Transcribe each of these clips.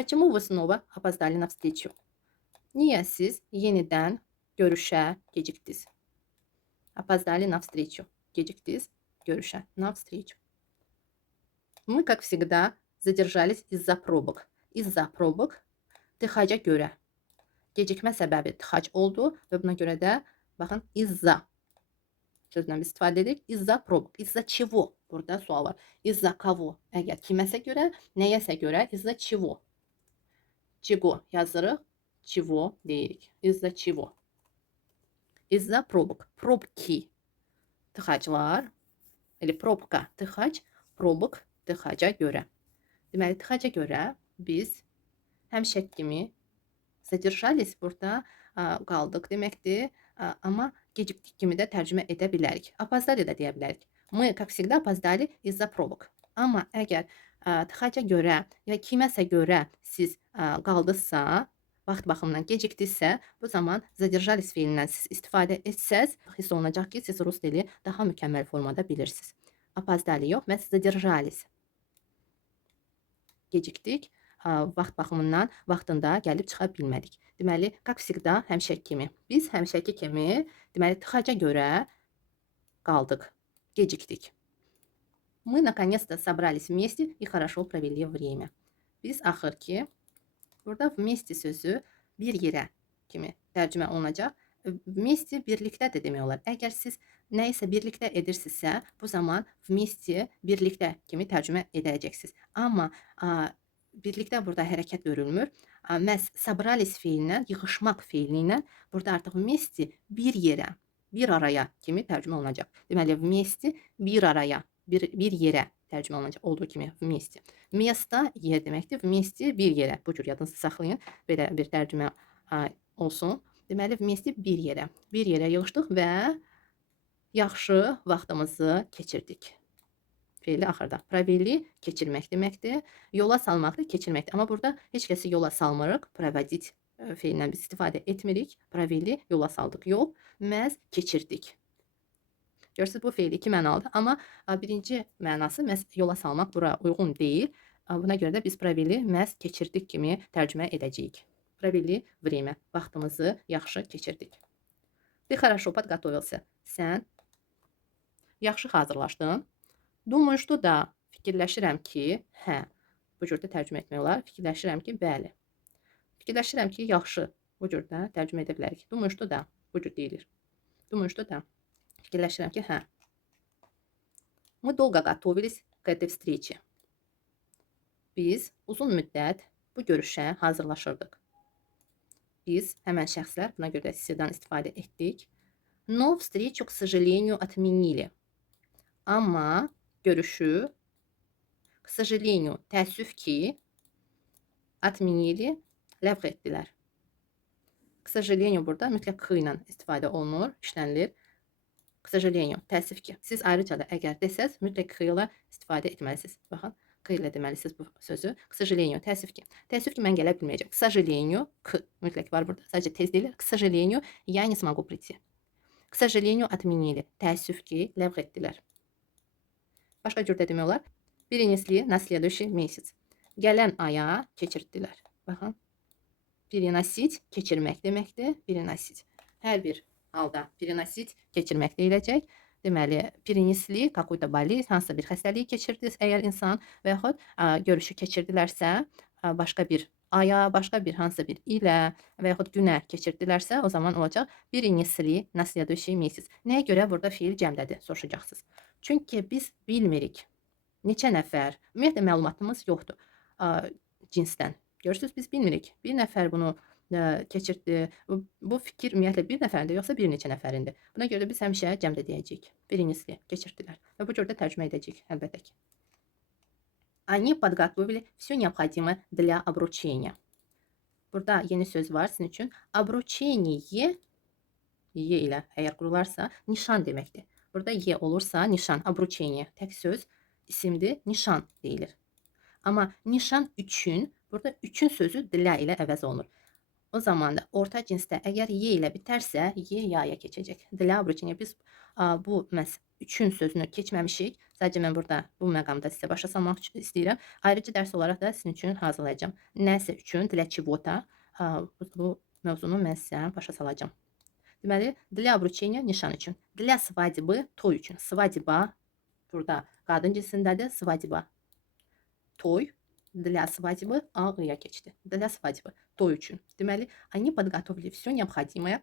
Почему вы снова опоздали на встречу? Niye siz yeniden görüşe geciktiniz? Опоздали на встречу. Geciktiniz, görüşe, на встречу. Мы, как всегда, задержались из-за пробок. Из-за pробок tıxaca görə. Gecikmə səbəbi tıxac oldu və buna görə də baxın из-за sözündən biz istifadə edirik. Из-за pробок. Из-за чего? Burada sual var. Из-за кого? Əgər kiməsə görə, nəyəsə görə из-за чего? Чего yazırıq, чего deyirik. Из-за чего? Из-за пробок. Пробки tıxaclar. Elə probka tıxac, probok tıxaca görə. Deməli, tıxaca görə biz həmişə kimi задержались burada qaldıq deməkdir. Amma gecikdik kimi də tərcümə edə bilərik. Опоздали da deyə bilərik. Мы, как всегда, опоздали из-за пробок. Amma əgər tıxaca görə ya kiməsə görə siz qaldınızsa, vaxt baxımından gecikdinizsə, bu zaman задержались fiilindən siz istifadə etsəz, hiss olunacaq ki, siz rus dili daha mükəmməl formada bilirsiniz. Опоздали yox, məhz задержались. Gecikdik, vaxt baxımından vaxtında gəlib çıxa bilmədik. Deməli, как всегда, həmişəki kimi. Biz həmişəki kimi, deməli, tıxaca görə qaldıq, gecikdik. Мы наконец-то собрались вместе и хорошо провели время. Biz axır ki, burada вместе sözü bir yerə kimi tərcümə olunacaq. Вместе birlikdə də demək olar. Əgər siz nə isə birlikdə edirsinizsə, bu zaman вместе birlikdə kimi tərcümə edəcəksiniz. Amma birlikdə burada hərəkət görülmür. Məhz собрались fiilindən, yığışmaq fiilindən burada artıq вместе bir yerə, bir araya kimi tərcümə olunacaq. Deməli, вместе bir araya, bir yerə tərcümə olunacaq. Olduğu kimi вместе. Место yer deməkdir. Вместе bir yerə. Bu cür yadınızda saxlayın. Belə bir tərcümə olsun. Deməli, вместе bir yerə. Bir yerə yığışdıq və yaxşı vaxtımızı keçirdik. Feili axırda. Провели keçirmək deməkdir. Yola salmaq da keçirməkdir. Amma burada heç kəsi yola salmırıq. Проводить feilindən biz istifadə etmirik. Провели yola saldıq. Yox, məhz keçirdik. Görürsünüz, bu feil iki mənalıdır. Amma birinci mənası məhz yola salmaq bura uyğun deyil. Buna görə də biz провели məhz keçirdik kimi tərcümə edəcəyik. Провели время. Vaxtımızı yaxşı keçirdik. Ты хорошо подготовился. Sən yaxşı hazırlaşdın. Думаю, что да. Fikirləşirəm ki, hə. Bu cür də tərcümə etmək olar. Fikirləşirəm ki, bəli. Fikirləşirəm ki, yaxşı. Bu cür də tərcümə edə bilərik. Думаю, что да. Bu cür deyilir. Думаю, что да. Fikirləşirəm ki, hə. Мы долго готовились к этой встрече. Biz uzun müddət bu görüşə hazırlaşırdıq. Biz həmən şəxslər, buna görə də sizdən istifadə etdik. Но встречу, к сожалению, отменили. Amma görüşü, к сожалению, təəssüf ki, отменили, ləğv etdilər. К сожалению, burada mütləq k ilə istifadə olunur, işlənilir. К сожалению, təəssüf ki. Siz ayrıca da əgər desəz, mütləq k ilə istifadə etməlisiniz. Baxın, k ilə deməlisiniz bu sözü. К сожалению, təəssüf ki. Təəssüf ki, mən gələ bilməyəcəm. К сожалению, k mütləq var burada. Sadəcə tez deyilir. К сожалению, я не смогу прийти. К сожалению, отменили. Təəssüf ki, ləğv etdilər. Başqa cür də demək olar. Перенесли на следующий месяц. Gələn aya keçirdilər. Baxın. Переносить keçirmək deməkdir. Переносить. Hər bir halda переносить keçirmək deyiləcək. Deməli, перенесли какую-то болезнь, hansısa bir xəstəliyi keçirdiniz əgər insan və yaxud görüşü keçirdilərsə, başqa bir aya, başqa bir hansısa bir ilə və yaxud günə keçirdilərsə, o zaman olacaq перенесли на следующий месяц. Nəyə görə burada fiil cəmdədir, soruşacaqsınız. Çünki biz bilmirik neçə nəfər, ümumiyyətlə məlumatımız yoxdur cinsdən. Görürsünüz, biz bilmirik. Bir nəfər bunu keçirdi. Bu fikir ümumiyyətlə bir nəfərində yoxsa bir neçə nəfərində. Buna görə də biz həmişə cəmdə deyəcəyik. Перенесли, keçirdilər. Və bu cür də tərcümə edəcəyik, əlbəttə ki. Они подготовили все необходимое для обручения. Burada yeni söz var sizin üçün. Обручение ye ilə əgər qurularsa nişan deməkdir. Burada ye olursa nişan, обручение tək söz isimdir, nişan deyilir. Amma nişan üçün, burada üçün sözü dla ilə əvəz olunur. O zaman da orta cinsdə əgər ye ilə bitərsə, ye yaya keçəcək. Dla обручения biz bu məhz üçün sözünü keçməmişik. Sadəcə mən burada bu məqamda sizə başa salmaq istəyirəm. Ayrıcı dərs olaraq da sizin üçün hazırlayacağam. Nəsə üçün, для чего-то bu mövzunu mən sizə başa salacağam. Deməli, для обручения nişan üçün, для свадьбы toy üçün. Svadьба burada qadın cinsindədir. Svadьба toy, для свадьбы A-ya keçdi. Для свадьбы toy üçün. Deməli, они подготовили все необходимое.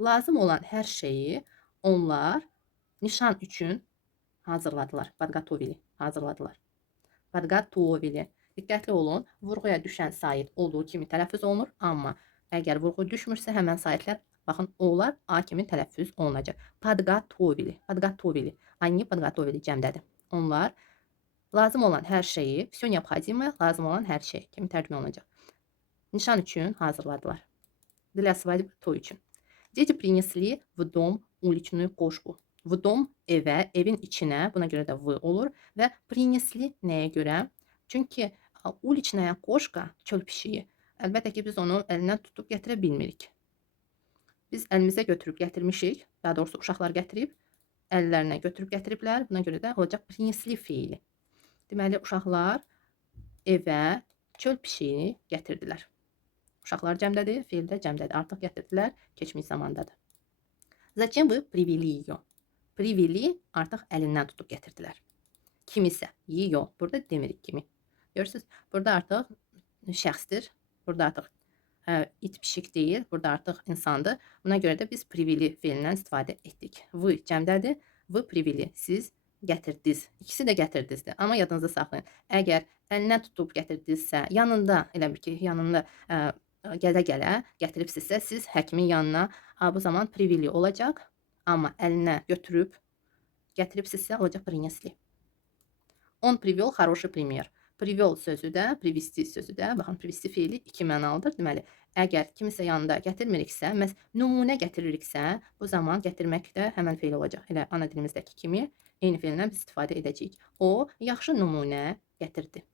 Lazım olan hər şeyi onlar nişan üçün hazırladılar. Подготовили, hazırladılar. Подготовили. Diqqətli olun. Vurğuya düşən sait olduğu kimi tələffüz olunur. Amma əgər vurğu düşmürsə, həmən saitlər, baxın, onlar A kimi tələffüz olunacaq. Подготовили, подготовили. Они подготовили cəmdədir. Onlar lazım olan hər şeyi, все необходимое, lazım olan hər şey kimi tərcümə olunacaq. Nişan üçün hazırladılar. Для свадьбы toy üçün. Дети принесли в дом уличную кошку. В dom evə, evin içinə, buna görə də v olur və принесли nəyə görə? Çünki uliçnaya koşka, çöl pişiyi, əlbəttə ki, biz onu əlindən tutub gətirə bilmirik. Biz əlimizə götürüb gətirmişik, daha doğrusu uşaqlar gətirib, əllərinə götürüb gətiriblər, buna görə də olacaq принесли fiili. Deməli, uşaqlar evə çöl pişiyini gətirdilər. Uşaqlar cəmdədir, fiil də cəmdədir. Artıq gətirdilər, keçmiş zamandadır. Zачем вы привели ее? Привели artıq əlindən tutub gətirdilər. Kimisə, yiyor. Burada demirik kimi. Görürsünüz, burada artıq şəxsdir. Burada artıq it pişik deyil. Burada artıq insandır. Buna görə də biz привели feilindən istifadə etdik. Вы cəmdədir. Вы привели. Siz gətirdiniz. İkisi də gətirdinizdir. Amma yadınızda saxlayın. Əgər əlindən tutub gətirdinizsə, yanında, elə bir ki, yanında gələ-gələ gətiribsizsə, siz həkimin yanına bu zaman привели olacaq. Amma əlinə götürüb gətiribsizsə, olacaq принесли. Он привел хороший пример. Привел sözü də, привести sözü də, baxın, привести fiili iki mənalıdır. Deməli, əgər kimisə yanında gətirmiriksə, məhz nümunə gətiririksə, bu zaman gətirmək də həmən feil olacaq. Elə ana dilimizdəki kimi eyni feildən biz istifadə edəcəyik. O, yaxşı nümunə gətirdi.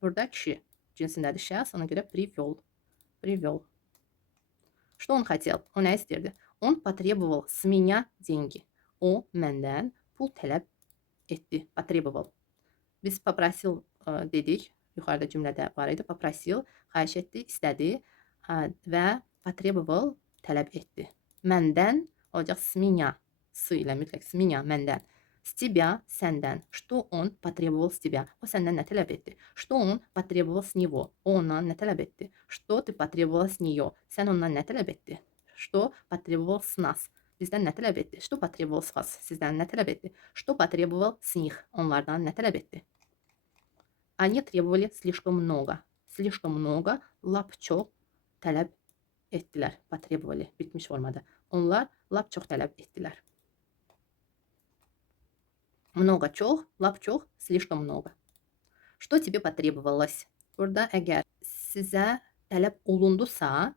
Burada kişi cinsindədir şəxs, ona görə привел. Привел. Что он хотел? O nə istəyirdi? Он потребовал с меня деньги. O məndən pul tələb etdi. Потребовал. Biz попросил dedik. Yuxarıda cümlədə var idi. Попросил, xahiş etdi, istədi və потребовал tələb etdi. Məndən olacaq с меня. S ilə mütləq с меня, məndən. С тебя, səndən. Что он потребовал с тебя? O səndən nə tələb etdi? Что он потребовал с него? O ondan nə tələb etdi? Что ты потребовала с нее? Sən ondan nə tələb etdi? Что потребовал с нас? Bizdən nə tələb etdi? Что потребовал с вас? Sizdən nə tələb etdi? Что потребовал с них? Onlardan nə tələb etdi? Они требовали слишком много. Слишком много, lap çox tələb etdilər. Потребовали, bitmiş formada. Onlar lap çox tələb etdilər. Много çox, lap çox, слишком много. Что тебе потребовалось? Burada əgər sizə tələb olundusa,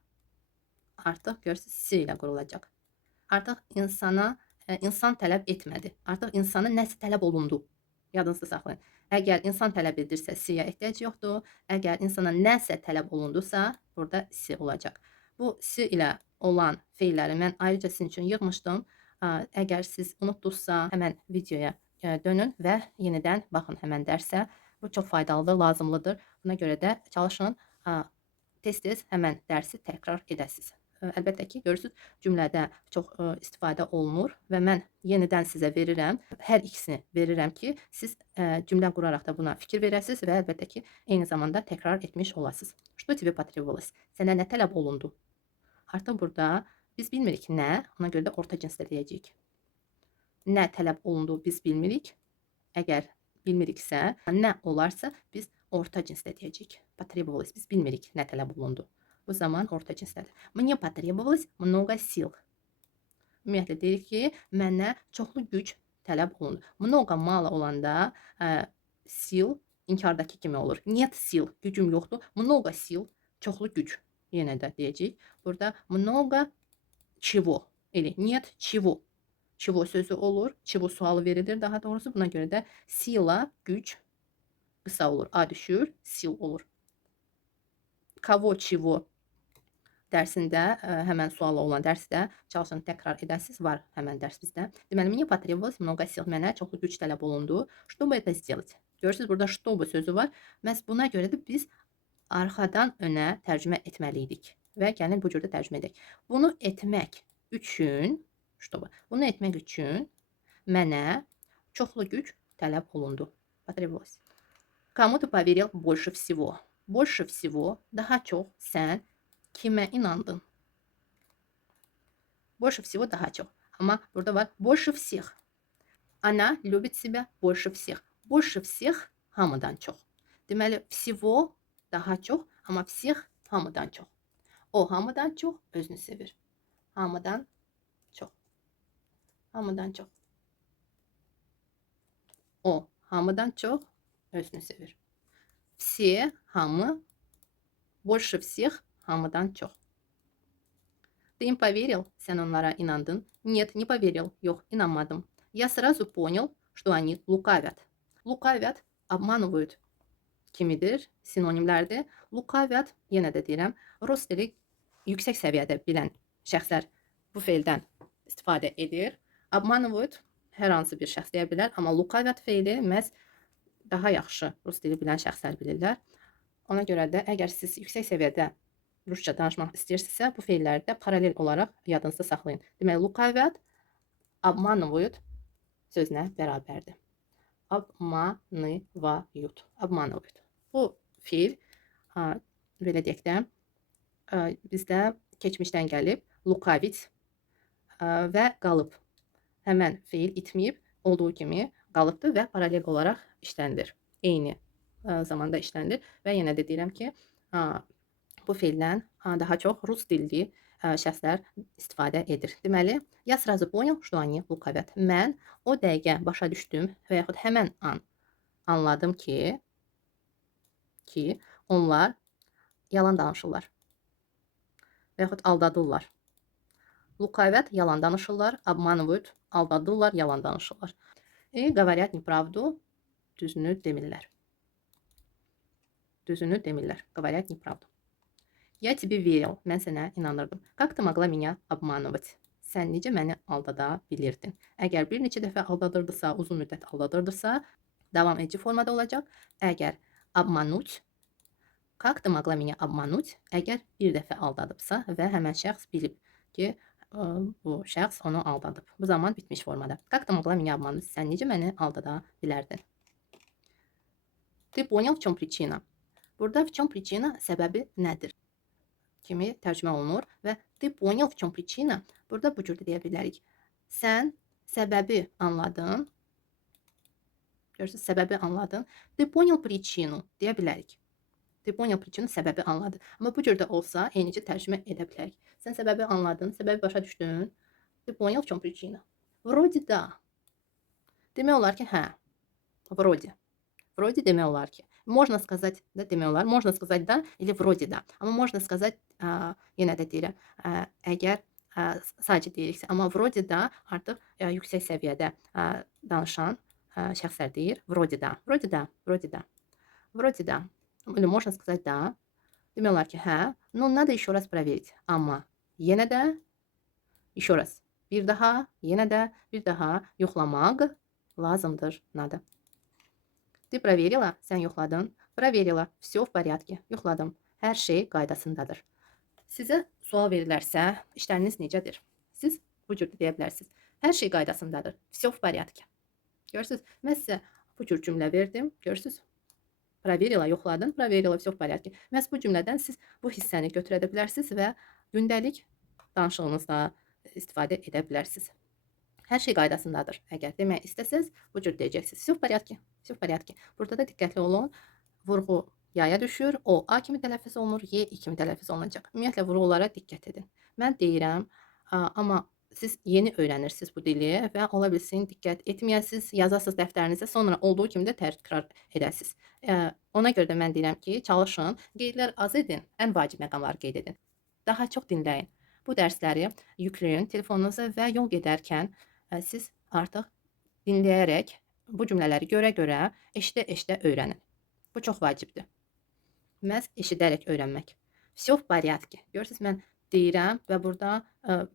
artıq görürsünüz, si ilə qurulacaq. Artıq insan tələb etmədi. Artıq insana nəsə tələb olundu. Yadınızda saxlayın. Əgər insan tələb edirsə, siyə ehtiyac yoxdur. Əgər insana nəsə tələb olundusa, burada si olacaq. Bu si ilə olan feilləri mən ayrıca sizin üçün yığmışdım. Əgər siz unutdunuzsa, həmən videoya dönün və yenidən baxın həmən dərsə. Bu çox faydalıdır, lazımlıdır. Buna görə də çalışın, tez-tez həmən dərsi təkrar edəsiniz. Əlbəttə ki, görürsünüz, cümlədə çox istifadə olunur və mən yenidən sizə verirəm. Hər ikisini verirəm ki, siz cümlə quraraq da buna fikir verəsiniz və əlbəttə ki, eyni zamanda təkrar etmiş olasınız. Что тебе потребовалось? Sənə nə tələb olundu? Artıq burada biz bilmirik nə, ona görə də orta cinsdə deyəcəyik. Nə tələb olundu biz bilmirik. Əgər bilmiriksə, nə olarsa biz orta cinsdə deyəcəyik. Потребовалось, biz bilmirik nə tələb olundu. Bu zaman orta cinsdədir. Мне потребовалось много сил. Ümumiyyətlə deyirik ki, mənə çoxlu güc tələb olundu. Много mala olanda сил inkardakı kimi olur. Нет сил, gücüm yoxdur. Много сил, çoxlu güc. Yenə də deyəcəyik. Burada много чего или нет чего. Чего sözü olur. Чего sualı verilir daha doğrusu. Buna görə də sila, güc qısa olur. A düşür, sil olur. Kavo çivo dərsində həmən sualla olan dərsdə çalışın təkrar edəsiniz. Var həmən dərs bizdə. Deməli, мне потребовалось много сил. Mənə çoxlu güc tələb olundu. Чтобы это сделать. Görürsüz, burada чтобы sözü var. Məhz buna görə də biz arxadan önə tərcümə etməliydik. Və gəlin bu cürdə tərcümə edək. Bunu etmək üçün, чтобы, bunu etmək üçün mənə çoxlu güc tələb olundu. Потребовалось. Кому ты поверил больше всего? Больше всего, daha çox sən kimə inandın? Больше всего daha çox. Amma burada var больше всех. Она любит себя больше всех. Больше всех hamıdan çox. Deməli, всего daha çox, amma всех hamıdan çox. O hamıdan çox özünü sevir. Hamıdan çox. Hamıdan çox. O hamıdan çox özünü sevir. Все, hamı, больше всех, hamıdan çox. Ты им поверил? Sen onlara inandın. Нет, не поверил. Yok, inanmadım. Я сразу понял, что они лукавят. Лукавят, обманывают kimidir? Sinonimlərdir. Lukavят, yenə də deyirəm, rus dili yüksək səviyyədə bilən şəxslər bu feildən istifadə edir. Обманывают hər hansı bir şəxs deyə bilər, amma lukavят feili məhz daha yaxşı rus dili bilən şəxslər bilirlər. Ona görə də əgər siz yüksək səviyyədə rusca danışmaq istəyirsinizsə, bu feilləri də paralel olaraq yadınızda saxlayın. Deməli, lukavят, обманывают sözünə bərabərdir. Обманывают. Обманывают. Bu fiil, belə deyək də, bizdə keçmişdən gəlib, lukavit və qalıb. Həmən fiil itməyib, olduğu kimi qalıbdır və paralel olaraq işlənilir. Eyni zamanda işlənilir və yenə də deyirəm ki, bu feildən daha çox rus dilli şəxslər istifadə edir. Deməli, я сразу понял, что они лукавят. Mən o dəqiqə başa düşdüm və yaxud həmən an anladım ki, onlar yalan danışırlar və yaxud aldadırlar. Lukavят, yalan danışırlar, обманывают, aldadırlar, yalan danışırlar. И говорят неправду, düzünü demirlər. Düzünü demirlər. Говорят неправду. Я тебе верил, mən sənə inanırdım. Как ты могла меня обманывать? Sən necə məni aldada bilirdin? Əgər bir neçə dəfə aldadırdısa, uzun müddət aldadırdısa, davam edici formada olacaq. Əgər обмануть, как ты могла меня обмануть? Əgər bir dəfə aldadıbsa və həmən şəxs bilib ki, bu şəxs onu aldadıb. Bu zaman bitmiş formada. Как ты могла меня обмануть? Sən necə məni aldada bilərdin? Ты понял, в чем причина? Burada в чем причина səbəbi nədir kimi tərcümə olunur və ты понял, в чем причина? Burada bu cürdə deyə bilərik. Sən səbəbi anladın. Görürsünüz, səbəbi anladın. Ты понял причину deyə bilərik. Ты понял причину, səbəbi anladın. Amma bu cürdə olsa, eynicə tərcümə edə bilərik. Sən səbəbi anladın, səbəbi başa düşdün. Ты понял, в чем причина? Вроде да. Demək olar ki, hə. Вроде. Вроде demək olar ki. Можно сказать, да, demək olar. Можно сказать да или вроде да. Amma можно сказать, yenə də deyirəm, əgər sadəcə deyiriksə, amma вроде да artıq yüksək səviyyədə danışan şəxslər deyir. Вроде да. Вроде да. Вроде да. Вроде да. Или можно сказать да. Demək olar ki, hə. Но надо еще раз проверить. Amma yenə də еще раз. Bir daha, yenə də bir daha yoxlamaq lazımdır. Надо. Ты проверила? Sən yoxladın. Проверила. Все в порядке. Yoxladım. Hər şey qaydasındadır. Sizə sual verilərsə, işləriniz necədir? Siz bu cürdə deyə bilərsiniz. Hər şey qaydasındadır. Все в порядке. Görürsüz? Mən sizə bu cür cümlə verdim. Görürsüz? Проверила, yoxladın. Проверила, все в порядке. Məhz bu cümlədən siz bu hissəni götürə bilərsiniz və gündəlik danışığınızda istifadə edə bilərsiniz. Hər şey qaydasındadır. Əgər demək istəsəz, bu cür deyəcəksiniz. Все в порядке. Все в порядке. Burada da diqqətli olun. Vurğu yaya düşür. O A kimi tələffüz olunur, Y kimi tələffüz olunacaq. Ümumiyyətlə vurğulara diqqət edin. Mən deyirəm, amma siz yeni öyrənirsiniz bu dili və ola bilsin diqqət etməyəsiniz, yazasınız dəftərinizə, sonra olduğu kimi də təkrar edəsiniz. Ona görə də mən deyirəm ki, çalışın, qeydlər az edin, ən vacib məqamları qeyd edin. Daha çox dinləyin. Bu dərsləri yükləyin telefonunuza və yol gedərkən siz artıq dinləyərək, bu cümlələri görə-görə, eşidə-eşidə öyrənin. Bu çox vacibdir. Məhz eşidərək öyrənmək. Все в порядке. Görürsünüz, mən deyirəm və burada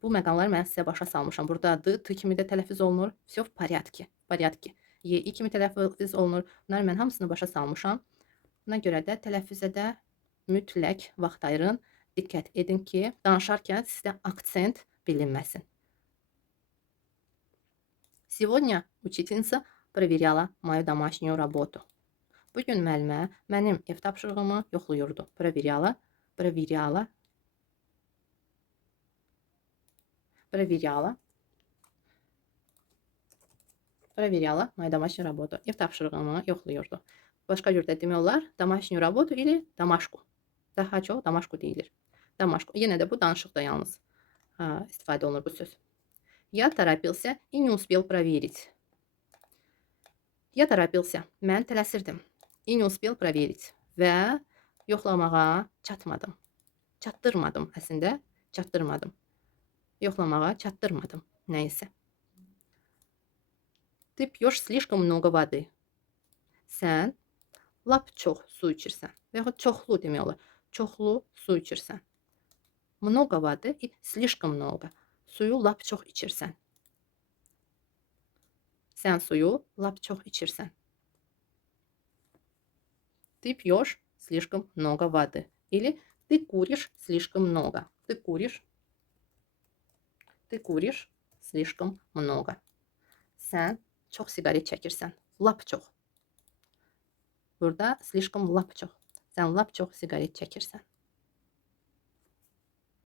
bu məqamları mən sizə başa salmışam. Burada d, t kimi də tələffüz olunur. Всё в порядке. Порядке. Y kimi tələffüz olunur. Bunları mən hamısını başa salmışam. Buna görə də tələffüzə də mütləq vaxt ayırın. Diqqət edin ki, danışarkən sizdə aksent bilinməsin. Сегодня учительница проверяла мою домашнюю работу. Bugün müəllimə mənim ev tapşırığımı yoxlayırdı. Проверяла, проверяла, проверяла, проверяла мою домашнюю работу. Ev tapşırığımı yoxlayırdı. Başqa cür də demək olar, домашнюю работу или домашку. Daha çox домашку deyilir. Домашку. Yenə də bu danışıqda yalnız istifadə olunur bu söz. Я торопился и не успел проверить. Я торопился. Mən tələsirdim. И не успел проверить. Və yoxlamağa çatmadım. Çatdırmadım əslində. Çatdırmadım. Yoxlamağa çatdırmadım. Nəysə. Ты пьешь слишком много воды. Sən lap çox su içirsən. Və yaxud çoxlu demək olar. Çoxlu su içirsən. Много воды и слишком много. Suyu lap çox içirsən. Sən suyu lap çox içirsən. Ты пьешь слишком много воды. Или ты куришь слишком много. Ты куришь слишком много. Sən çox siqaret çəkirsən. Lap çox. Burada слишком lap çox. Sən lap çox siqaret çəkirsən.